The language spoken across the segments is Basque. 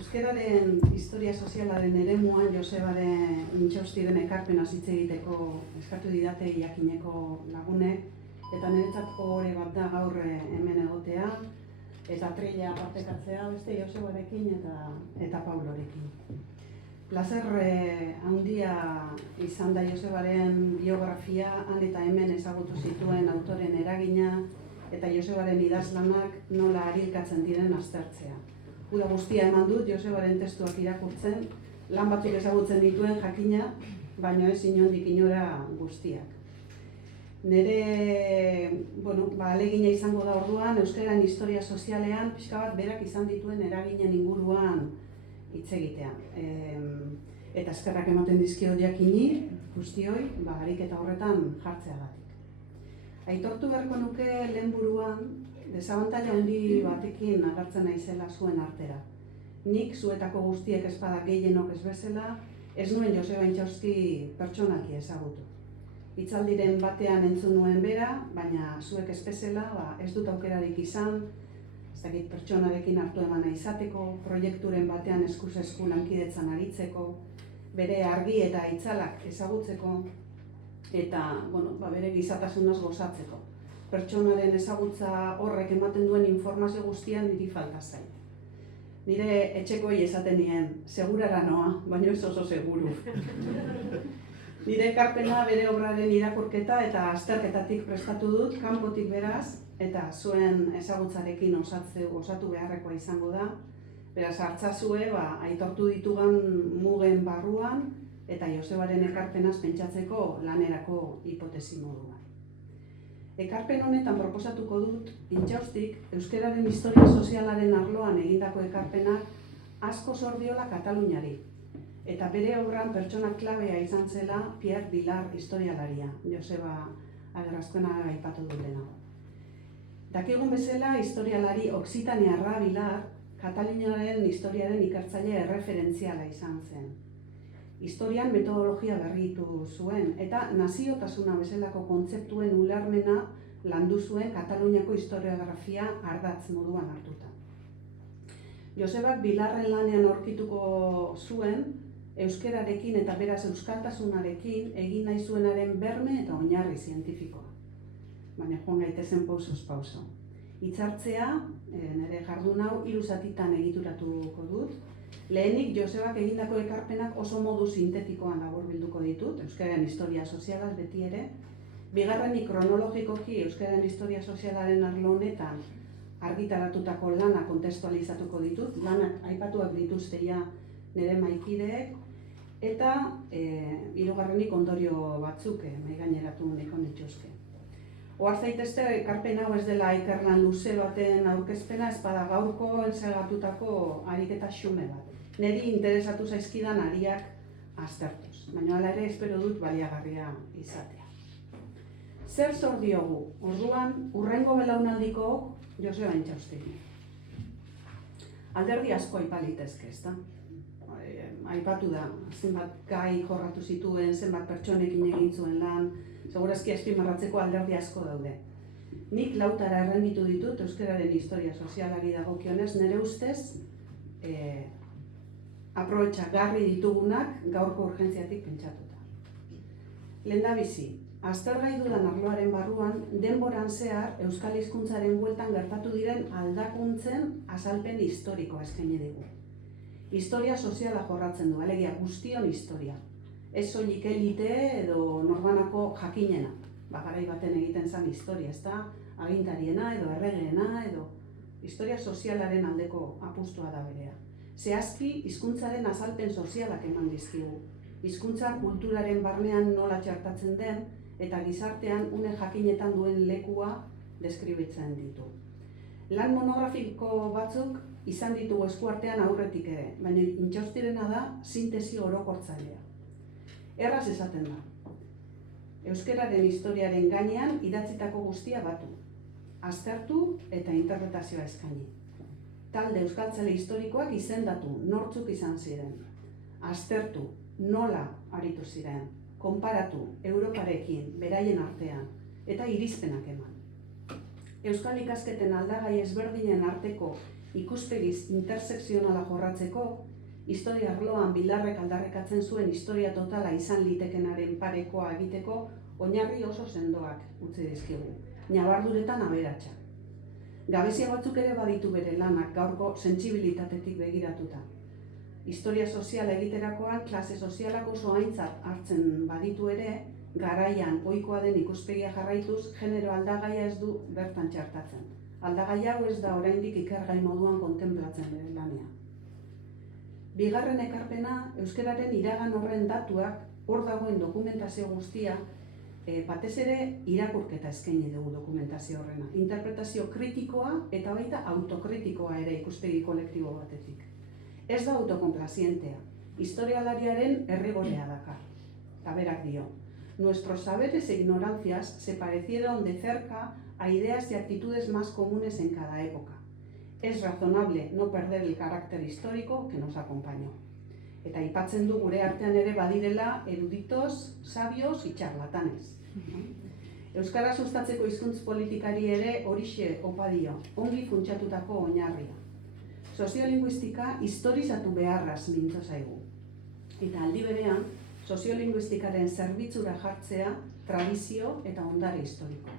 Euskararen historia sozialaren eremuan Josebaren Intxaustiren ekarpena hitz egiteko eskatu didate jakineko lagunek, eta niretzat ohore bat da gaur hemen egotea, eta trilla partekatzea beste Josebarekin eta Paulorekin. Plazer handia izan da Josebaren biografia, han eta hemen ezagutu zituen autoren eragina, eta Josebaren idazlanak nola harilkatzen diren aztertzea. Uda guztia eman dut Josebaren testuak irakurtzen, lan batzuk ezagutzen dituen jakina, baina ez inondik inora guztiak. Nere, ahalegina izango da orduan, euskararen historia sozialean pixka bat berak izan dituen eraginen inguruan hitz egitea. Eta eskerrak ematen dizkiot jakini, guztioi, ariketa horretan jartzeagatik. Aitortu beharko nuke lehen buruan, desabantaila handi batekin agertzen naizela zuen artera. Nik zuetako guztiek ezpada gehienok ez bezala, ez nuen Joseba Intxausti pertsonaki ezagutu. Hitzaldiren batean entzun nuen bera, baina zuek ez bezala, ez dut aukerarik izan, ez dakit pertsonarekin hartu emana izateko, proiekturen batean eskuz esku lankidetzan aritzeko, bere argi eta itzalak ezagutzeko, eta bere gizatasunaz gozatzeko. Pertsonaren ezagutza horrek ematen duen informazio guztian niri falta zait. Nire etxekoi esaten nien, segurara noa, baina ez oso seguru. Nire ekarpena bere obraren irakurketa eta azterketatik prestatu dut, kanpotik beraz, eta zuen ezagutzarekin osatu beharrekoa izango da. Beraz, hartzazue, aitortu ditugan mugen barruan, eta Josebaren ekarpenaz pentsatzeko lanerako hipotesi moduan. Ekarpen honetan proposatuko dut, Intxaustik, euskararen historia sozialaren arloan egindako ekarpenak asko zor diola Kataluniari, eta bere obran pertsona klabea izan zela Pierre Vilar historialaria, Joseba Agerrazkoena aipatu dutena. Dakigun bezala, historialari Oksitaniarra Vilar, Kataluniaren historiaren ikertzaile erreferentziala izan zen. Historian metodologia berritu zuen, eta naziotasuna bezalako kontzeptuen ulermena landu zuen Kataluniako historiografia ardatz moduan hartuta. Josebak Vilarren lanean aurkituko zuen, euskerarekin eta beraz euskaltasunarekin egin nahi zuenaren berme eta oinarri zientifikoa. Baina joan gaitezen pausoz pauso. Hitzartzea, nire jardun hau, 3 zatitan egituratuko dut. Lehenik, Josebak egindako ekarpenak oso modu sintetikoan laburbilduko ditut, euskararen historia sozialaz beti ere. Bigarrenik, kronologikoki euskararen historia sozialaren arlo honetan argitaratutako lana kontestualizatuko ditut, lanak aipatuak dituzteia nire maikideek, eta hirugarrenik ondorio batzuk mahaigaineratu nahiko nituzke. Ohar zaitezte, ekarpen hau ez dela ikerlan luze baten aurkezpena, ez bada gaurko ensegatutako ariketa xume bat. Neri interesatu zaizkidan ariak aztertuz, baina hala ere espero dut baliagarria izatea. Zer zor diogu? Orduan, hurrengo belaunaldiko Joseba Intxausti. Alderdi asko aipa litezke, ezta? Aipatu da, zenbat gai jorratu zituen, zenbat pertsonekin egin zuen lan, segurazki azpimarratzeko alderdi asko daude. Nik lautara errenditu ditut euskararen historia sozialari dagokionez, nire ustez aprobetxagarri ditugunak gaurko urgentziatik pentsatuta. Lehendabizi, aztergai dudan arloaren barruan, denboran zehar euskal hizkuntzaren bueltan gertatu diren aldakuntzen azalpen historikoa eskaini digu. Historia soziala jorratzen du, alegia guztion historia. Ez soilik elite edo norbanako jakinena. Garai baten egiten zen historia, ez da agintariena edo erregeena edo historia sozialaren aldeko apustua da berea. Zehazki, hizkuntzaren azalpen sozialak eman dizkigu. Hizkuntza kulturaren barnean nola txertatzen den eta gizartean une jakinetan duen lekua deskribitzen ditu. Lan monografiko batzuk izan ditugu eskuartean aurretik ere, baina Intxaustirena da sintesi orokortzailea. Erraz esaten da. Euskararen historiaren gainean idatzitako guztia batu. Aztertu eta interpretazioa eskaini. Talde euskaltzale historikoak izendatu, nortzuk izan ziren. Aztertu, nola aritu ziren. Konparatu, Europarekin, beraien artean, eta irizpenak eman. Euskal ikasketen aldagai ezberdinen arteko ikuspegiz intersekzionala jorratzeko, historia arloan Bildarrek aldarrikatzen zuen historia totala izan litekenaren parekoa egiteko oinarri oso sendoak utzi dizkigu, nabarduretan aberatsak. Gabezia batzuk ere baditu bere lanak gaurko sentsibilitatetik begiratuta. Historia soziala egiterakoan klase sozialak oso aintzat hartzen baditu ere, garaian ohikoa den ikuspegia jarraituz, genero aldagaia ez du bertan txartatzen. Aldagai hau ez da oraindik ikergai moduan kontenplatzen bere lanean. Bigarren ekarpena, euskararen iragan horren datuak, hor dagoen dokumentazio guztia, batez ere irakurketa eskaini dugu dokumentazio horrena. Interpretazio kritikoa eta baita autokritikoa ere ikuspegi kolektibo batetik. Ez da autokonplazientea, historialariaren errigorea dakar. Eta berak dio, nuestros saberes e ignorancias se parecieron de cerca a ideas y actitudes más comunes en cada época. Es razonable no perder el carácter histórico que nos acompañó. Eta aipatzen du gure artean ere badirela eruditos, sabios y charlatanes. Euskara sustatzeko hizkuntz politikari ere horixe opa dio, ongi funtsatutako oinarria. Soziolinguistika historizatu beharraz mintzo zaigu. Eta aldi berean, soziolinguistikaren zerbitzura jartzea tradizio eta ondare historikoa.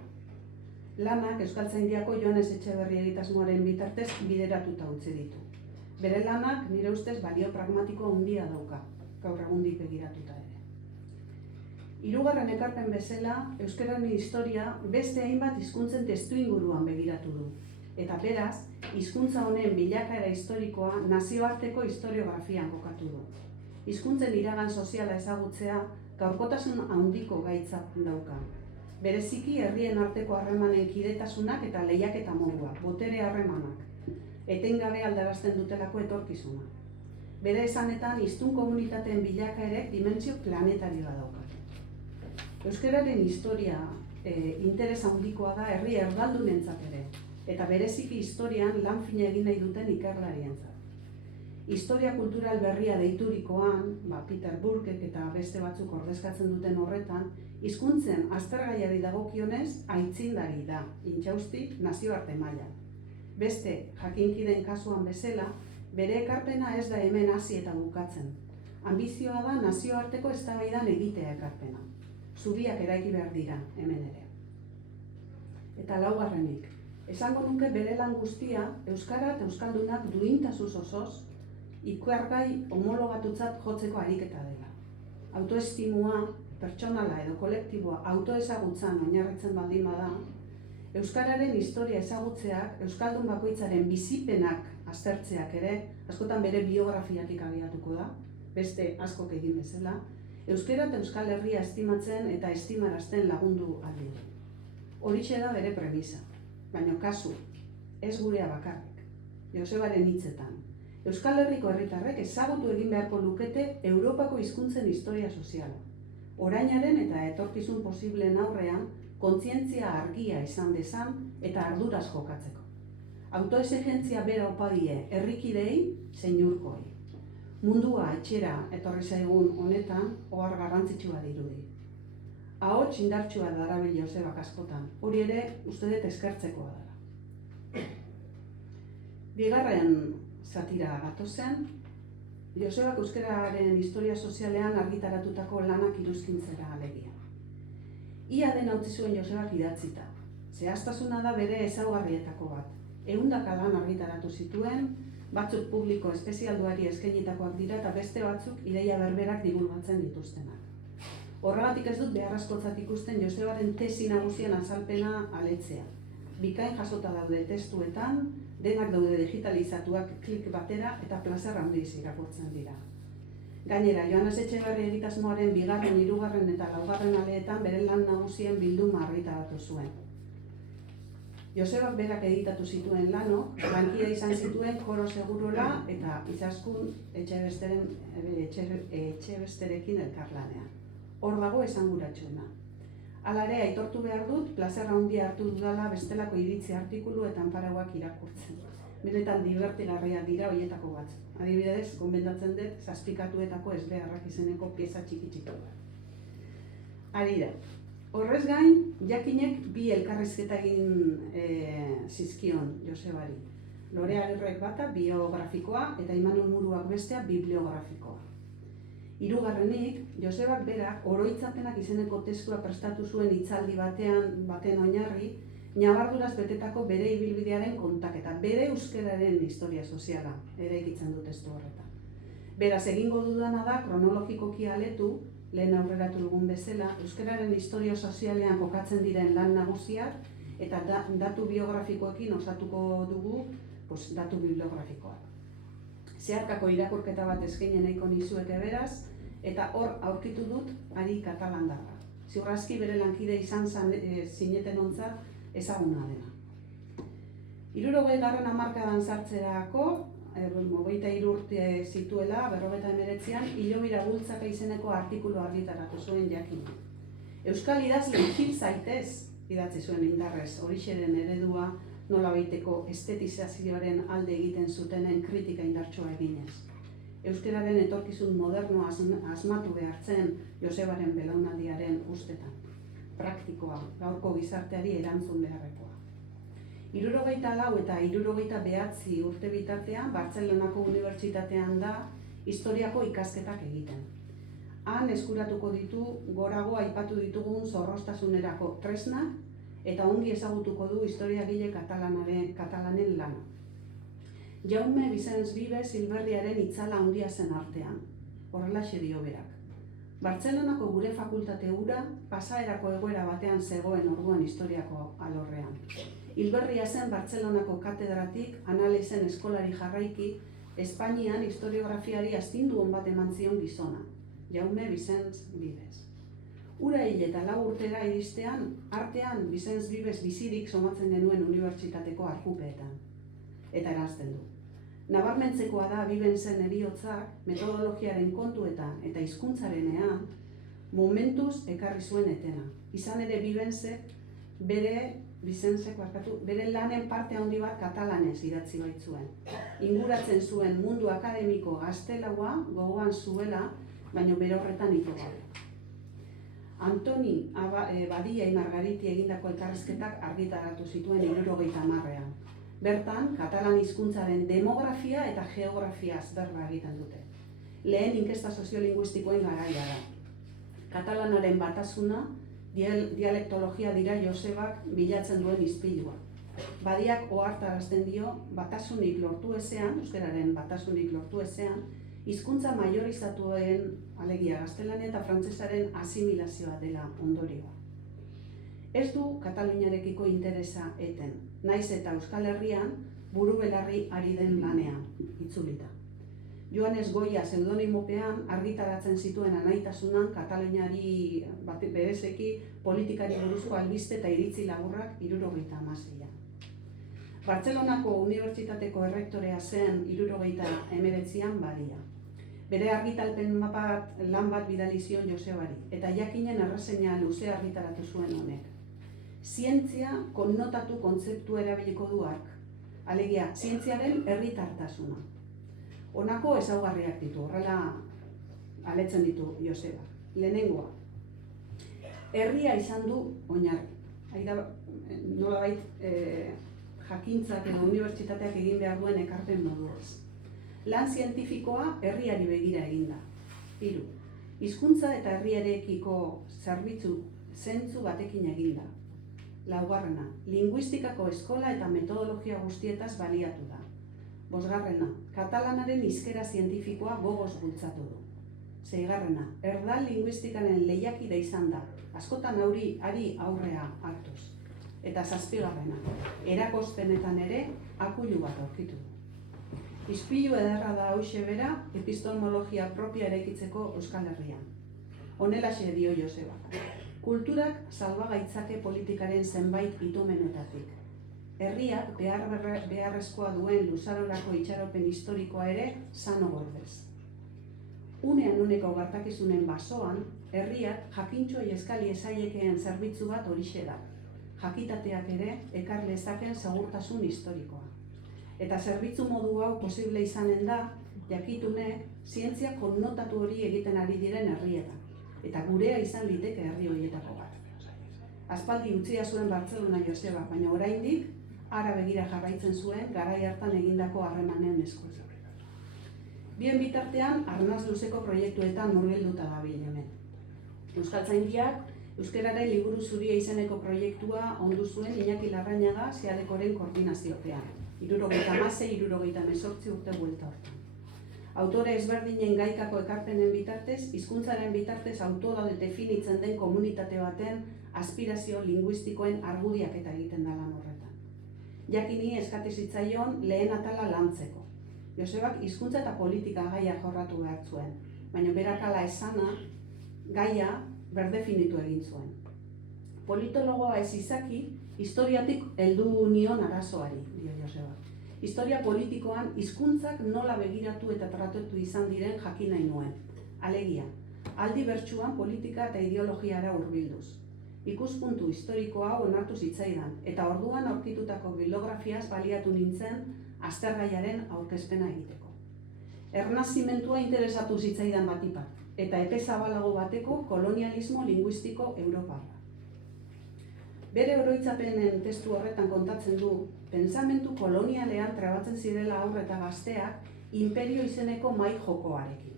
Lanak Euskaltzaindiako Joanes Etxeberri egitasmoaren bitartez bideratuta utzi ditu. Bere lanak nire ustez balio pragmatiko handia dauka, gaur egundik begiratuta ere. Hirugarren ekarpen bezala, euskararen historia beste hainbat hizkuntzen testuinguruan begiratu du. Eta beraz, hizkuntza honen bilakaera historikoa nazioarteko historiografian kokatu du. Hizkuntzen iragan soziala ezagutzea gaurkotasun handiko gaitza dauka. Bereziki herrien arteko harremanen kidetasunak eta lehiaketa modua, botere harremanak, etengabe aldarazten dutelako etorkizuna. Bere esanetan, hiztun komunitateen bilakaerek dimentsio planetarioa dauka. Euskararen historia interes handikoa da herri erdaldunentzat ere, eta bereziki historian lan fina egin nahi duten ikerlarientzat. Historia kultural berria deiturikoan, Peter Burkek eta beste batzuk ordezkatzen duten horretan, hizkuntzen aztergaiari dagokionez aitzindari da, intxaustik nazioarte mailan. Beste jakinkideen kasuan bezala, bere ekarpena ez da hemen hasi eta bukatzen. Anbizioa da nazioarteko eztabaidan egitea ekarpena. Zubiak eraiki behar dira hemen ere. Eta laugarrenik, esango nuke bere lan guztia euskara eta euskaldunak duintasuz osoz ikergai homologatutzat jotzeko ariketa dela. Autoestimua, pertsonala edo kolektiboa autoezagutzan oinarritzen baldin bada, euskararen historia ezagutzeak euskaldun bakoitzaren bizipenak aztertzeak ere, askotan bere biografiatik abiatuko da, beste askok egin bezala, euskara eta euskal herria estimatzen eta estimarazten lagundu aldi. Horixe da bere premisa, baina kasu, ez gurea bakarrik, Josebaren hitzetan. Euskal Herriko herritarrek ezagutu egin beharko lukete Europako hizkuntzen historia soziala. Orainaren eta etorkizun posibleen aurrean kontzientzia argia izan dezan eta arduraz jokatzeko. Autoexigentzia bera opadie herrikidei zein urkoi. Mundua etxera etorri zaigun honetan ohar garrantzitsua dirudi. Ahots indartsua darabil Josebak askotan, hori ere uste dut eskertzekoa dela. Bigarren zatira gatozen, Josebak euskararen historia sozialean argitaratutako lanak iruzkintzera alegia. Ia den utzi zuen Josebak idatzita. Zehaztasuna da bere ezaugarrietako bat. 100 lan argitaratu zituen, batzuk publiko espezialduari eskainitakoak dira eta beste batzuk ideia berberak divulgatzen dituztenak. Horregatik ez dut beharrezkotzat ikusten Josebaren tesi nagusien azalpena aletzea. Bikain jasota daude testuetan, denak daude digitalizatuak klik batera eta plazer handiz irakurtzen dira. Gainera, Joanes Etxeberri egitasmoaren 2., 3. eta 4. aleetan bere lan nagusien bilduma argitaratu zuen. Josebak berak editatu zituen lanok, lankide izan zituen Joro Segurola eta Izaskun Etxebesterekin elkarlanean. Hor dago esanguratsuena. Hala ere, aitortu behar dut, plazer handia hartu dudala bestelako iritzi artikulu eta anparauak irakurtzen. Benetan divertigarria dira horietako bat. Adibidez, gomendatzen dut, zazpikatuetako ez beharrak izeneko pieza txiki. Harira. Horrez gain, Jakinek 2 elkarrizketa egin zizkion Josebari. Lore Agirrek bata biografikoa eta Imanol Muruak bestea bibliografikoa. Hirugarrenik, Josebak berak oroitzapenak izeneko testua prestatu zuen hitzaldi baten oinarri, ñabarduraz betetako bere ibilbidearen kontaketa, bere euskararen historia soziala eraikitzen du testu horretan. Beraz, egingo dudana da kronologikoki aletu, lehen aurreratu dugun bezala, euskararen historia sozialean kokatzen diren lan nagusiak eta datu biografikoekin osatuko dugu datu bibliografikoak. Zeharkako irakurketa bat eskaini nahiko nizueke beraz, eta hor aurkitu dut Ari Katalandarra. Ziur aski bere lankide izan zineten ontzat ezaguna dena. 60. hamarkadan sartzerako, 23 urte zituela, 59an, Hilobira Bultzaka izeneko artikulu argitaratu zuen jakin. Euskal idazle hil zaitez idatzi zuen indarrez, horixeren eredua nolabaiteko estetizazioaren alde egiten zutenen kritika indartsua eginez. Euskararen etorkizun moderno asmatu behartzen Josebaren belaunaldiaren ustetan. Praktikoa, gaurko gizarteari erantzun beharrekoa. 64 eta 69 urte bitartean Bartzelonako Unibertsitatean da historiako ikasketak egiten. Han eskuratuko ditu gorago aipatu ditugun zorroztasunerako tresna eta ongi ezagutuko du historiagile katalanen lana. Jaume Vicens Vives Hilberriaren itzala handia zen artean, horrelaxe dio berak. Bartzelonako gure fakultate hura pasaerako egoera batean zegoen orduan historiako alorrean. Hilberria zen Bartzelonako katedratik analizen eskolari jarraiki Espainian historiografiari astindu on bat eman zion gizona, Jaume Vicens Vives. Ura hil eta 4 urtera iristean, artean Vicens Vives bizirik somatzen genuen unibertsitateko arkupeetan. Eta eranzten du. Nabarmentzekoa da Vivensen heriotzak metodologiaren kontuetan eta hizkuntzarenean momentuz ekarri zuen etena. Izan ere Vivensek bere lanen parte handi bat katalanez idatzi baitzuen. Inguratzen zuen mundu akademiko gaztelaua gogoan zuela, baino bere horretan ito gabe. Antoni Badia y Margariti egindako elkarrizketak argitaratu zituen 70ean. Bertan, katalan hizkuntzaren demografia eta geografia azterra egiten dute. Lehen inkesta soziolinguistikoen garaia da. Katalanaren batasuna, dialektologia dira Josebak bilatzen duen ispilua. Badiak ohartarazten dio batasunik lortu ezean, euskararen batasunik lortu ezean, hizkuntza majorizatuen, alegia gaztelania eta frantsesaren asimilazioa dela ondorioa. Ez du Kataluniarekiko interesa eten, naiz eta Euskal Herrian buru belarri ari den lanean, itzulita. Joanes Goia pseudonimopean argitaratzen zituen anaitasunan Kataluniari berezeki politikari buruzko albiste eta iritzi laburrak 79an. Bartzelonako Unibertsitateko errektorea zen 79an Badia. Bere argitalpen lan bat bidali zion Josebari, eta jakinen erreseina luze argitaratu zuen honek. Zientzia konnotatu kontzeptu erabiliko du hark, alegia, zientziaren herritartasuna. Honako ezaugarriak ditu, horrela aletzen ditu Joseba. Lehenengoa, herria izan du oinarri. Nolabait jakintzak edo unibertsitateak egin behar duen ekarpen moduaz. Lan zientifikoa herriari begira eginda. 3. Hizkuntza eta herriarekiko zerbitzu zentzu batekin eginda. 4. Linguistikako eskola eta metodologia guztietaz baliatu da. 5. Katalanaren hizkera zientifikoa gogoz bultzatu du. 6. Erdal linguistikaren lehiakide izan da, askotan ari aurrea hartuz. Eta 7. Erakospenetan ere akuilu bat aurkitu du. Ispilu ederra da hauxe bera epistemologia propia eraikitzeko Euskal Herrian. Honelaxe dio Joseba. Kulturak salbagaitzake politikaren zenbait itomenetatik. Herriak beharrezkoa duen luzarorako itxaropen historikoa ere sano gordez. Unean uneko gertakizunen basoan, herriak jakintxo eskali esaiekeen zerbitzu bat horixe da. Jakitateak ere ekar lezaken segurtasun historikoa. Eta zerbitzu modu hau posible izanen da, jakitunek zientzia konnotatu hori egiten ari diren herrietan, eta gurea izan liteke herri horietako bat. Aspaldi utzia zuen Bartzelona Joseba, baina oraindik ara begira jarraitzen zuen garai hartan egindako harremanen esku. Bien bitartean, arnaz luzeko proiektuetan murgilduta dabil hemen. Euskaltzaindiak euskararen liburu zuria izeneko proiektua ondu zuen Iñaki Larrañaga Seadekoren koordinaziopean. 76-78 urte buelta hortan. Autore ezberdinen gaikako ekarpenen bitartez, hizkuntzaren bitartez autoda definitzen den komunitate baten aspirazio linguistikoen argudiak eta egiten da lan horretan. Jakini eskatu zitzaion lehen atala lantzeko. Josebak hizkuntza eta politika gaia jorratu behar zuen, baina berak hala esana gaia berdefinitu egin zuen. Politologoa ez izaki, historiatik heldu nion arazoari, dio Josebak. Historia politikoan hizkuntzak nola begiratu eta tratatu izan diren jakin nahi nuen. Alegia, aldi bertsuan politika eta ideologiara hurbilduz. Ikuspuntu historikoa onartu zitzaidan, eta orduan aurkitutako bibliografiaz baliatu nintzen aztergaiaren aurkezpena egiteko. Ernazimentua interesatu zitzaidan batipat, eta epe zabalago bateko kolonialismo linguistiko europarra. Bere oroitzapenen testu horretan kontatzen du, pentsamentu kolonialean trabatzen zirela haur eta gazteak imperio izeneko mai jokoarekin.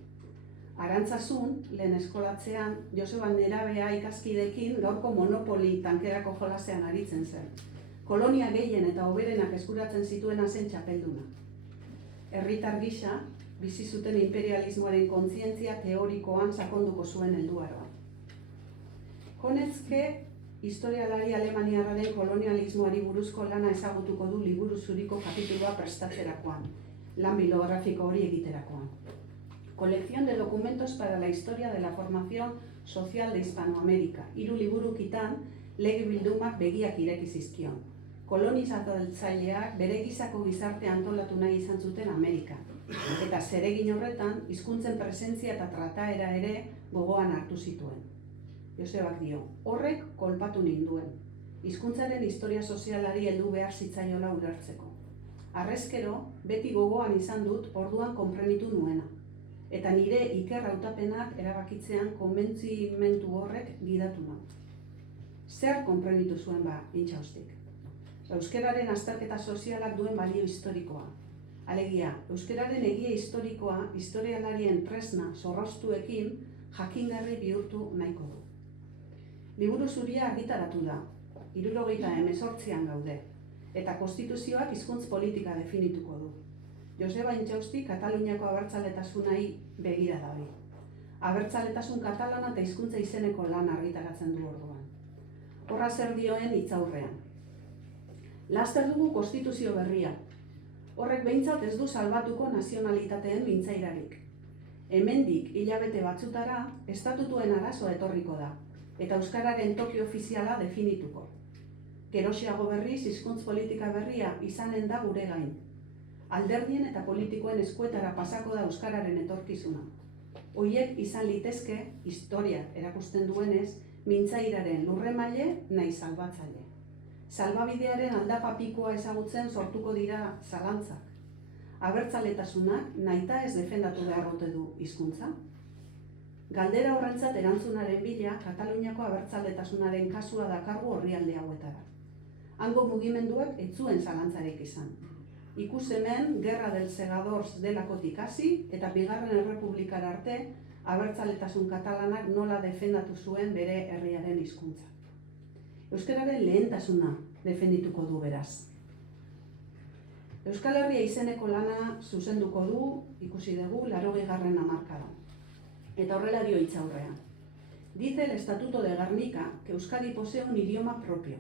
Arantzasun, lehen eskolatzean, Joseba nerabea ikaskidekin gaurko monopoli tankerako jolasean aritzen zen. Kolonia gehien eta hoberenak eskuratzen zituena zen txapelduna. Herritar gisa, bizi zuten imperialismoaren kontzientzia teorikoan sakonduko zuen helduaroa. Konetzke, historialari alemaniarraren kolonialismoari buruzko lana ezagutuko du liburu zuriko kapitulua prestatzerakoan, lan bibliografiko hori egiterakoan. Colección de documentos para la historia de la formación social de Hispanoamérica. 3 liburukitan lege bildumak begiak ireki zizkion. Kolonizatzaileak bere gisako gizarte antolatu nahi izan zuten Amerika. Eta zeregin horretan, hizkuntzen presentzia eta trataera ere gogoan hartu zituen. Josebak dio, horrek kolpatu ninduen. Hizkuntzaren historia sozialari heldu behar zitzaiola ulertzeko. Harrezkero, beti gogoan izan dut orduan konprenitu nuena. Eta nire iker hautapenak erabakitzean konbentzimentu horrek gidatu nau. Zer konprenitu zuen ba, intxaustik? Euskararen azterketa sozialak duen balio historikoa. Alegia, euskararen egia historikoa, historialarien tresna zorroztuekin jakingarri bihurtu nahiko du. Liburu zuria argitaratu da, 78an gaude, eta konstituzioak hizkuntz politika definituko du. Joseba Intxausti Kataluniako abertzaletasunai begira dabil. Abertzaletasun katalana eta hizkuntza izeneko lan argitaratzen du orduan. Horra zer dioen hitzaurrean. Laster dugu konstituzio berria. Horrek behintzat ez du salbatuko nazionalitateen mintzairarik. Hemendik hilabete batzutara, estatutuen arazoa etorriko da, eta euskararen toki ofiziala definituko. Gerosiago berriz hizkuntz politika berria izanen da gure gain. Alderdien eta politikoen eskuetara pasako da euskararen etorkizuna. Hoiek izan litezke, historia erakusten duenez, mintzairaren lurremaile nahi salbatzaile. Salbabidearen aldapapikoa ezagutzen sortuko dira zalantzak. Abertzaletasunak nahita ez defendatu behar ote du hizkuntza. Galdera horrentzat erantzunaren bila, Kataluniako abertzaletasunaren kasua dakargu orrialde hauetara. Hango mugimenduak ez zuen zalantzarik izan. Ikus hemen, Gerra del Segadors delakotik hasi eta Bigarren Errepublikara arte abertzaletasun katalanak nola defendatu zuen bere herriaren hizkuntza. Euskararen lehentasuna defendituko du beraz. Euskal Herria izeneko lana zuzenduko du, ikusi dugu, 80. hamarkadan. Eta horrela dio hitzaurrean. Dice el Estatuto de Gernika que Euskadi posee un idioma propio.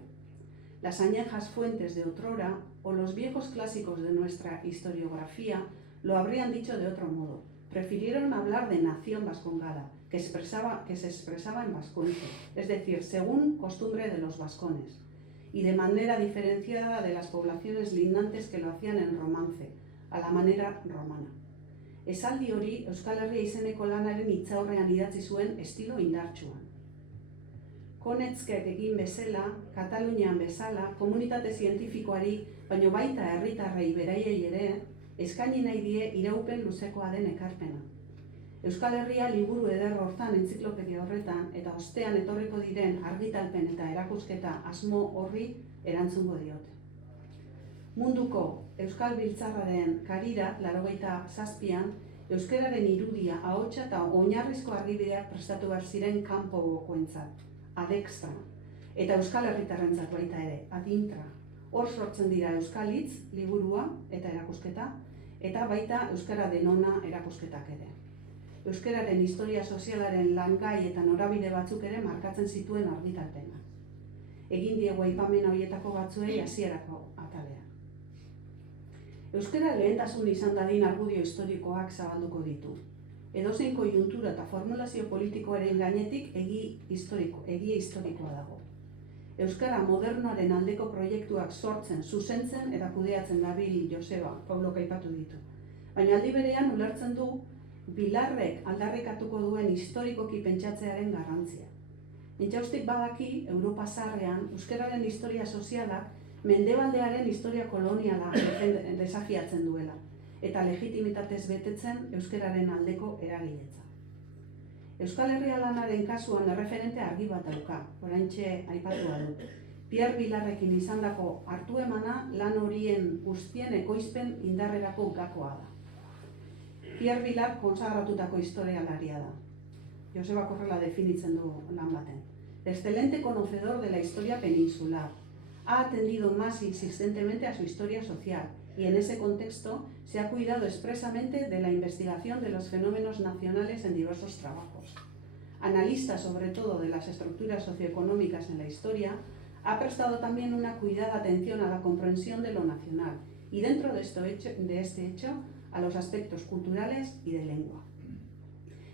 Las añejas fuentes de otrora o los viejos clásicos de nuestra historiografía lo habrían dicho de otro modo. Prefirieron hablar de nación vascongada, que se expresaba en vascuence, es decir, según costumbre de los vascones, y de manera diferenciada de las poblaciones lindantes que lo hacían en romance, a la manera romana. Esaldi hori Euskal Herria izeneko lanaren hitzaurrean idatzi zuen estilo indartsuan. Konetzkek egin bezala, Katalunian bezala, komunitate zientifikoari, baino baita herritarrei beraiei ere, eskaini nahi die iraupen luzekoa den ekarpena. Euskal Herria liburu eder hortan entziklopedia horretan eta ostean etorriko diren argitalpen eta erakusketa asmo horri erantzungo diote. Munduko Euskal Biltzarraren karira, 87an, euskararen irudia, ahotsa eta oinarrizko argibideak prestatu behar ziren kanpokoentzat, adextra, eta Euskal Herritarrentzat baita ere, adintra. Hor sortzen dira Euskal Hitz, liburua eta erakusketa, eta baita Euskara denona erakusketak ere. Euskararen historia sozialaren langai eta norabide batzuk ere markatzen zituen argitalpena. Egin diegu aipamen horietako batzuei hasierako atalea. Euskara lehentasun izan dadin argudio historikoak zabalduko ditu. Edozein koiuntura eta formulazio politikoaren gainetik egia historikoa dago. Euskara modernoaren aldeko proiektuak sortzen, zuzentzen eta kudeatzen dabil Joseba, Paulok aipatu ditu. Baina aldi berean ulertzen du Bilarrek aldarrikatuko duen historikoki pentsatzearen garrantzia. Intxaustik badaki, Europa zaharrean, euskararen historia sozialak mendebaldearen historia koloniala desafiatzen duela, eta legitimitatez betetzen euskararen aldeko eragiletza. Euskal Herria lanaren kasuan erreferente argi bat dauka, oraintxe aipatua dut. Pierre Bilarrekin izandako hartu emana lan horien guztien ekoizpen indarrerako gakoa da. Pierre Vilar konsagratutako historialaria da. Joseba horrela definitzen du lan baten. Excelente conocedor de la historia peninsular. Ha atendido más insistentemente a su historia social y en ese contexto se ha cuidado expresamente de la investigación de los fenómenos nacionales en diversos trabajos. Analista sobre todo de las estructuras socioeconómicas en la historia, ha prestado también una cuidada atención a la comprensión de lo nacional y dentro de este hecho a los aspectos culturales y de lengua.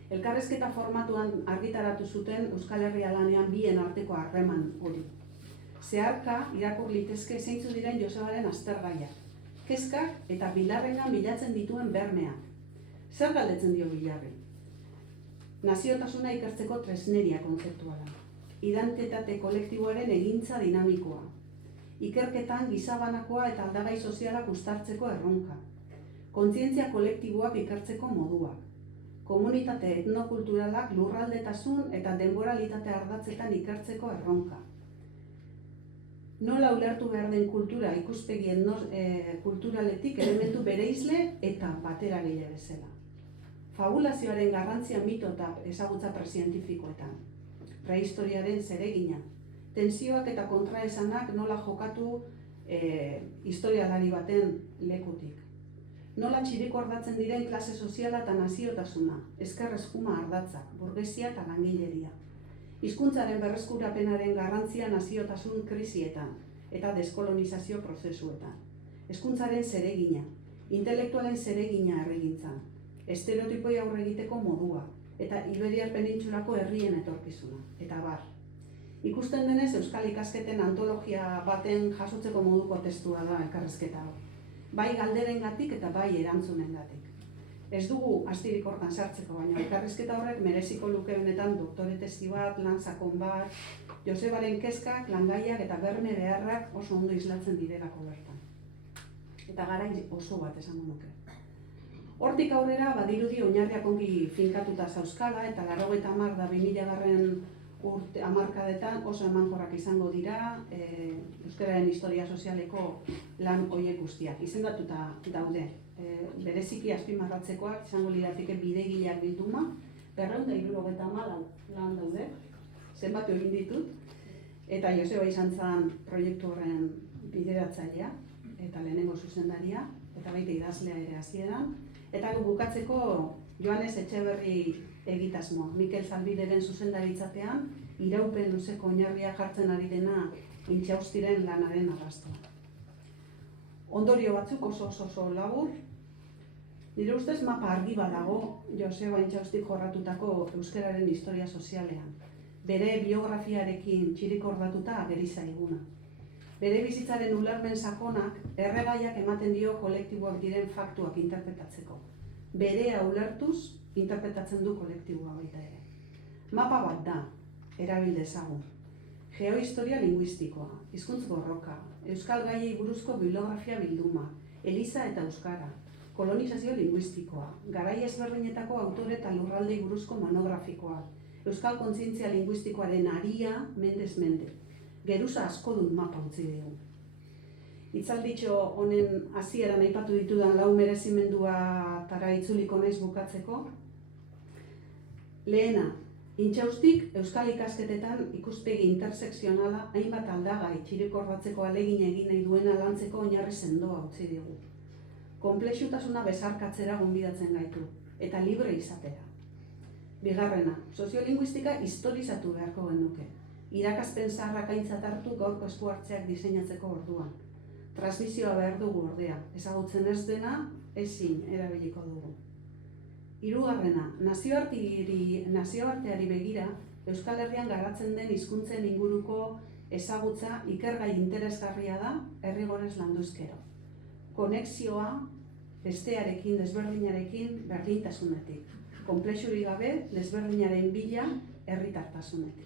Elkarrizketa formatuan argitaratu zuten Euskal Herria lanean bien arteko harreman hori. Zeharka irakur litezke zeintzu diren Josebaren aztergaiak, kezkak eta Bilarrengan bilatzen dituen bermeak. Zer galdetzen dio Bilarri? Naziotasuna ikertzeko tresneria kontzeptuala, identitate kolektiboaren egintza dinamikoa, ikerketan gizabanakoa eta aldagai sozialak uztartzeko erronka, kontzientzia kolektiboak ikertzeko moduak, komunitate etnokulturalak lurraldetasun eta denboralitate ardatzetan ikertzeko erronka. Nola ulertu behar den kultura ikuspegi kulturaletik elementu bereizle eta bateragile bezala. Fabulazioaren garrantzia mito eta ezagutza presientifikoetan. Prehistoriaren zeregina. Tensioak eta kontraesanak nola jokatu historialari baten lekutik. Nola txirikordatzen diren klase soziala eta naziotasuna, ezker eskuma ardatzak, burgesia eta langileria. Hizkuntzaren berreskurapenaren garrantzia naziotasun krisietan eta deskolonizazio prozesuetan. Hezkuntzaren zeregina, intelektualen zeregina herrigintzan, estereotipoi aurre egiteko modua eta Iberiar penintsulako herrien etorkizuna, eta bar. Ikusten denez Euskal ikasketen antologia baten jasotzeko moduko testua da elkarrizketa hau. Bai galderengatik eta bai erantzunengatik. Ez dugu astirik hortan sartzeko, baina elkarrizketa horrek mereziko luke honetan doktore tesi bat, lan sakon bat, Josebaren kezkak, langaiak eta berme beharrak oso ondo islatzen direlako bertan. Eta garai oso bat esango nuke. Hortik aurrera badirudi oinarriak ongi finkatuta zauzkala eta 90 da 2000 hamarkadetan oso emankorrak izango dira euskararen historia sozialeko lan horiek guztiak. Izendatuta daude. Bereziki azpimarratzekoak izango lirateke bidegileak bilduma, 474 lan daude, zenbatu egin ditut, eta Joseba izan zen proiektu horren bideratzailea, eta lehenengo zuzendaria, eta baita idazlea ere hasieran, eta bukatzeko Joanes Etxeberri egitasmoa, Mikel Zalbideren zuzendaritzapean, iraupen luzeko oinarria jartzen ari dena Intxaustiren lanaren arrastoa. Ondorio batzuk oso labur. Nire ustez mapa argi badago Joseba Intxaustik jorratutako euskararen historia sozialean. Bere biografiarekin txirikordatuta ageri zaiguna. Bere bizitzaren ulermen sakonak erregaiak ematen dio kolektiboak diren faktuak interpretatzeko. Berea ulertuz interpretatzen du kolektiboa baita ere. Mapa bat da, erabil dezagun. Geohistoria linguistikoa, hizkuntz borroka, euskal gaiei buruzko bibliografia bilduma, eliza eta euskara, kolonizazio linguistikoa, garai ezberdinetako autore eta lurraldei buruzko monografikoa, euskal kontzientzia linguistikoaren aria mendez mende. Geruza askodun mapa utzi dugu. Hitzalditxo honen hasieran aipatu ditudan 4 merezimenduatara itzuliko naiz bukatzeko. Lehena, intxaustik euskal ikasketetan ikuspegi intersekzionala hainbat aldagai txirikordatzeko ahalegin egin nahi duena lantzeko oinarri sendoa utzi digu. Konplexutasuna besarkatzera gonbidatzen gaitu, eta libre izatera. Bigarrena, soziolinguistika historizatu beharko genuke. Irakaspen zaharrak aintzat hartu gaurko esku hartzeak diseinatzeko orduan. Transmisioa behar dugu ordea, ezagutzen ez dena, ezin erabiliko dugu. Hirugarrena, nazioarteari begira, Euskal Herrian garatzen den hizkuntzen inguruko ezagutza ikergai interesgarria da errigorez landuzkero. Konexioa bestearekin, desberdinarekin berdintasunetik. Konplexurik gabe, desberdinaren bila herritartasunetik.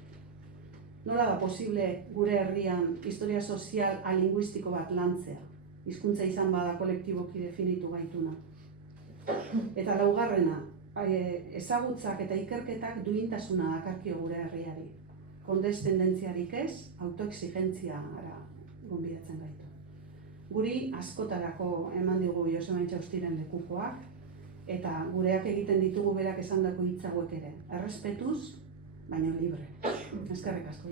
Nola da posible gure herrian historia sozial alinguistiko bat lantzea? Hizkuntza izan bada kolektiboki definitu gaituna. Eta laugarrena, ezagutzak eta ikerketak duintasuna dakarkio gure herriari. Kondeszendentziarik ez, autoexigentziara gonbidatzen gaitu. Guri askotarako eman digu Joseba Intxaustiren lekukoak, eta gureak egiten ditugu berak esandako hitz hauek ere. Errespetuz, baina libre. Eskerrik asko.